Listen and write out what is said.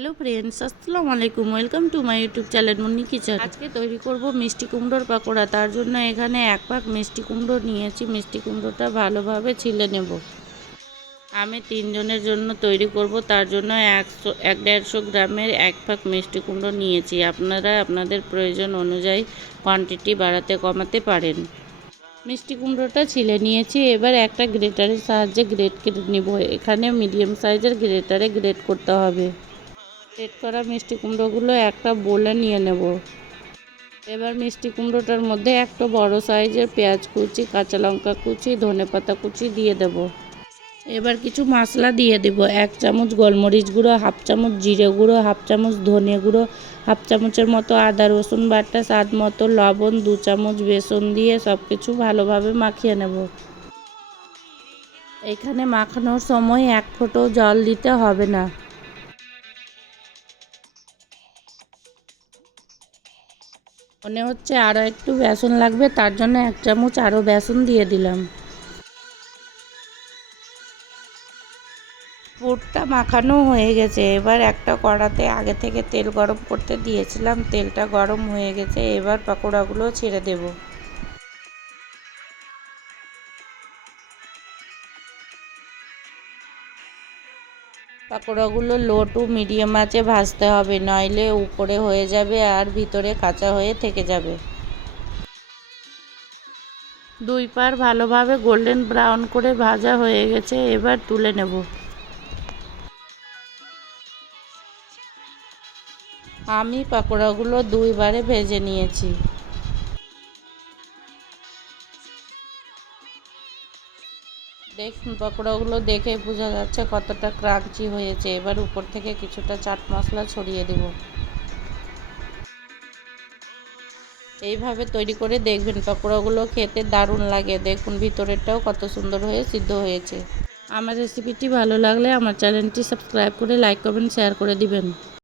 Hello friends, আসসালামু আলাইকুম। Welcome to my YouTube channel Munni kitchen. আজকে তৈরি করব মিষ্টি কুমড়োর পাকোড়া। তার জন্য এখানে 1 পাক মিষ্টি কুমড়ো নিয়েছি। মিষ্টি কুমড়োটা ভালোভাবে ছিলে নেব। আমি 3 জনের জন্য তৈরি করব, তার জন্য 150 গ্রামের 1 পাক মিষ্টি কুমড়ো নিয়েছি। আপনারা আপনাদের প্রয়োজন অনুযায়ী কোয়ান্টিটি বাড়াতে কমাতে পারেন। মিষ্টি কুমড়োটা ছিলে নিয়েছি। এবার একটা গ্রেটারের সাহায্যে গ্রেট করে নেব। এখানে মিডিয়াম সাইজের গ্রেটারে গ্রেট করতে হবে। গ্রেট করা মিষ্টি কুমড়োগুলো একটা বোলে নিয়ে নেব। এবার মিষ্টি কুমড়োটার মধ্যে একটা বড় সাইজের পেঁয়াজ কুচি, কাঁচা লঙ্কা কুচি, ধনেপাতা কুচি দিয়ে দেব। এবার কিছু মশলা দিয়ে দেব। 1 চামচ গোলমরিচ গুঁড়ো, হাফ চামচ জিরে গুঁড়ো, হাফ চামচ ধনে গুঁড়ো, হাফ চামচের মতো আদা রসুন বাটা, স্বাদ মতো লবণ, 2 চামচ বেসন দিয়ে সব কিছু ভালোভাবে মাখিয়ে নেব। এখানে মাখানোর সময় 1 ফোঁটাও জল দিতে হবে না। মনে হচ্ছে আরও একটু বেসন লাগবে, তার জন্য 1 চামচ আরও বেসন দিয়ে দিলাম। পুরটা মাখানো হয়ে গেছে। এবার একটা কড়াতে আগে থেকে তেল গরম করতে দিয়েছিলাম। তেলটা গরম হয়ে গেছে। এবার পকোড়াগুলো ছেড়ে দেব। পকোড়াগুলো লো টু মিডিয়াম আঁচে ভাজতে হবে, নইলে উপরে হয়ে যাবে আর ভিতরে কাঁচা হয়ে থেকে যাবে। 2 পার ভালোভাবে গোল্ডেন ব্রাউন করে ভাজা হয়ে গেছে। এবার তুলে নেব। আমি পকোড়াগুলো 2 বারে ভেজে নিয়েছি। দেখুন, পকোড়াগুলো দেখে বোঝা যাচ্ছে কতটা ক্রাঞ্চি হয়েছে। এবার উপর থেকে কিছুটা চাট মশলা ছড়িয়ে দেব। এইভাবে তৈরি করে দেখবেন, পকোড়াগুলো খেতে দারুণ লাগে। দেখুন ভিতরেরটাও কত সুন্দর হয়ে সিদ্ধ হয়েছে। আমার রেসিপিটি ভালো লাগলে আমার চ্যানেলটি সাবস্ক্রাইব করে লাইক কমেন্ট শেয়ার করে দিবেন।